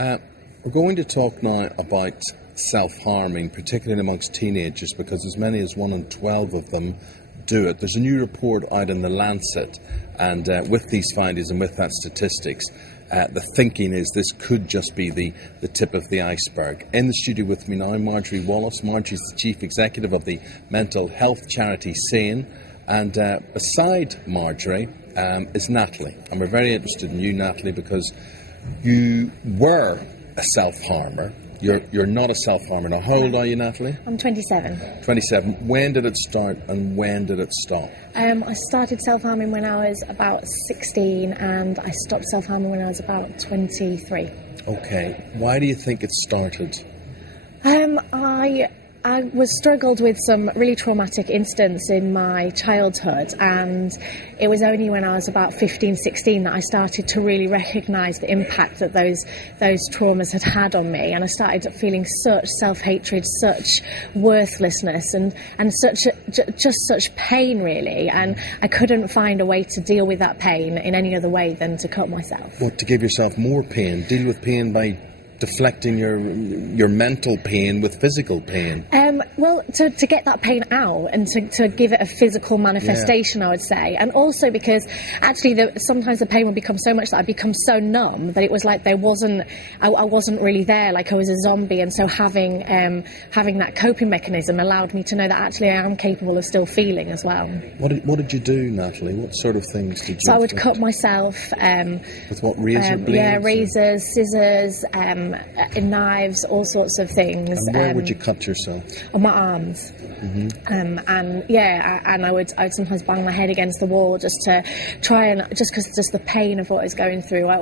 We're going to talk now about self-harming, particularly amongst teenagers, because as many as 1 in 12 of them do it. There's a new report out in the Lancet, and with these findings and with that statistics, the thinking is this could just be the tip of the iceberg. In the studio with me now, Marjorie Wallace. Marjorie's the Chief Executive of the mental health charity SANE, and beside Marjorie is Natalie. And we're very interested in you, Natalie, because you were a self-harmer. You're not a self-harmer now. How old are you, Natalie? I'm 27. 27. When did it start and when did it stop? I started self-harming when I was about 16 and I stopped self-harming when I was about 23. Okay. Why do you think it started? I was struggled with some really traumatic incidents in my childhood, and it was only when I was about 15, 16 that I started to really recognise the impact that those traumas had on me, and I started feeling such self-hatred, such worthlessness, and just such pain, really, and I couldn't find a way to deal with that pain in any other way than to cut myself. What, to give yourself more pain? Deal with pain by deflecting your mental pain with physical pain? Well, to get that pain out and to give it a physical manifestation, I would say. And also because actually sometimes the pain would become so much that I'd become so numb that it was like I wasn't really there, like I was a zombie. And so having that coping mechanism allowed me to know that actually I am capable of still feeling as well. What did you do, Natalie? What sort of things did you do? So I would cut myself. With what, razor blades? Yeah, razors, scissors, knives, all sorts of things. And where would you cut yourself? On my arms. Mm-hmm. And I would sometimes bang my head against the wall just to try and just the pain of what I was going through. I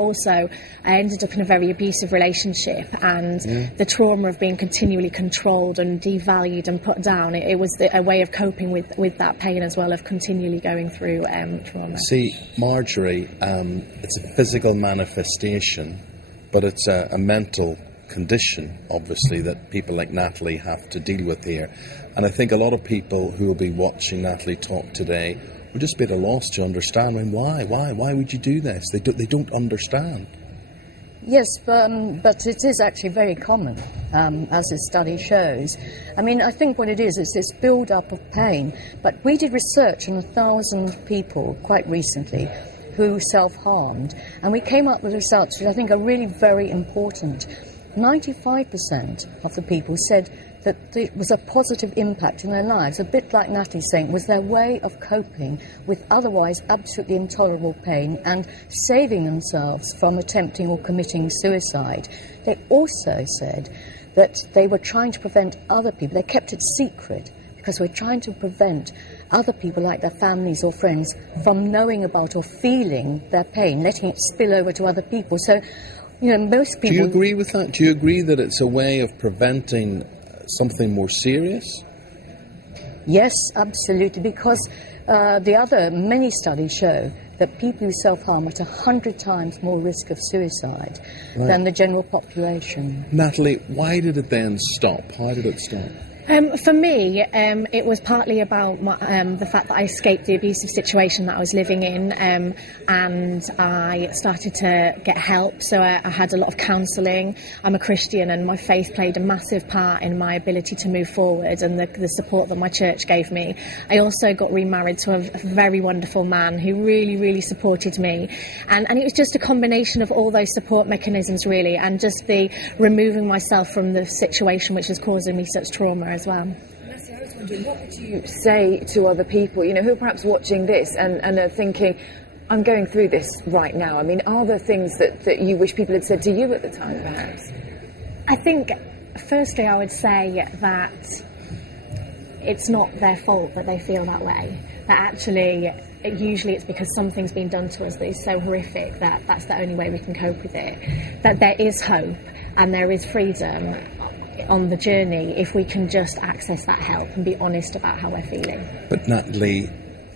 ended up in a very abusive relationship, and the trauma of being continually controlled and devalued and put down. It was a way of coping with that pain as well, of continually going through trauma. See, Marjorie, it's a physical manifestation, but it's a mental condition, obviously, that people like Natalie have to deal with here. And I think a lot of people who will be watching Natalie talk today will just be at a loss to understand. I mean, why would you do this? They don't understand. Yes, but it is actually very common, as this study shows. I mean, I think what it is this build-up of pain. But we did research on 1,000 people quite recently who self-harmed, and we came up with results which I think are really very important. 95% of the people said that it was a positive impact in their lives, a bit like Natalie saying, was their way of coping with otherwise absolutely intolerable pain and saving themselves from attempting or committing suicide. They also said that they were trying to prevent other people, they kept it secret, because we're trying to prevent other people, like their families or friends, from knowing about or feeling their pain, letting it spill over to other people. So, you know, most people... Do you agree with that? Do you agree that it's a way of preventing something more serious? Yes, absolutely, because many studies show that people who self-harm are at 100 times more risk of suicide than the general population. Natalie, why did it then stop? How did it stop? For me, it was partly about the fact that I escaped the abusive situation that I was living in, and I started to get help. So I had a lot of counselling. I'm a Christian, and my faith played a massive part in my ability to move forward and the support that my church gave me. I also got remarried to a very wonderful man who really, really supported me. And it was just a combination of all those support mechanisms, really, and just the removing myself from the situation which was causing me such trauma as well. Natalie, I was wondering, what would you say to other people, you know, who are perhaps watching this and are thinking, I'm going through this right now? I mean, are there things that you wish people had said to you at the time, perhaps? I think, firstly, I would say that it's not their fault that they feel that way. That actually, usually it's because something's been done to us that is so horrific that that's the only way we can cope with it. That there is hope and there is freedom on the journey if we can just access that help and be honest about how we're feeling. But Natalie,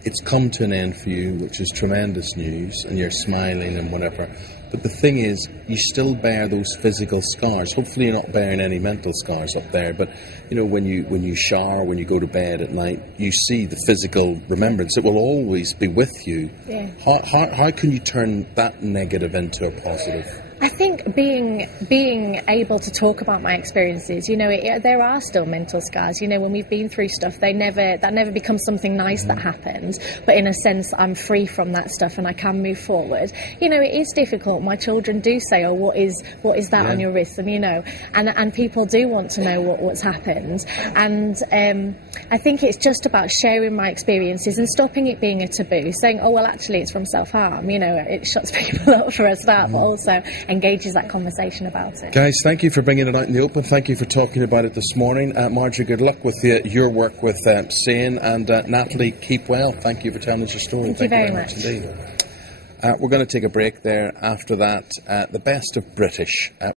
it's come to an end for you, which is tremendous news, and you're smiling and whatever. But the thing is, you still bear those physical scars. Hopefully you're not bearing any mental scars up there, but you know, when you shower, when you go to bed at night, you see the physical remembrance. It will always be with you. Yeah. How can you turn that negative into a positive? I think being able to talk about my experiences, there are still mental scars. When we've been through stuff, that never becomes something nice that happens. But in a sense, I'm free from that stuff and I can move forward. It is difficult. My children do say, "Oh, what is that on your wrist?" And people do want to know what's happened. And I think it's just about sharing my experiences and stopping it being a taboo. Saying, "Oh, well, actually, it's from self-harm." It shuts people up for a start, but also engages that conversation about it. Guys, thank you for bringing it out in the open. Thank you for talking about it this morning. Marjorie, good luck with your work with SANE, and Natalie, keep well. Thank you for telling us your story. Thank you very much indeed. We're going to take a break there. After that, the best of British.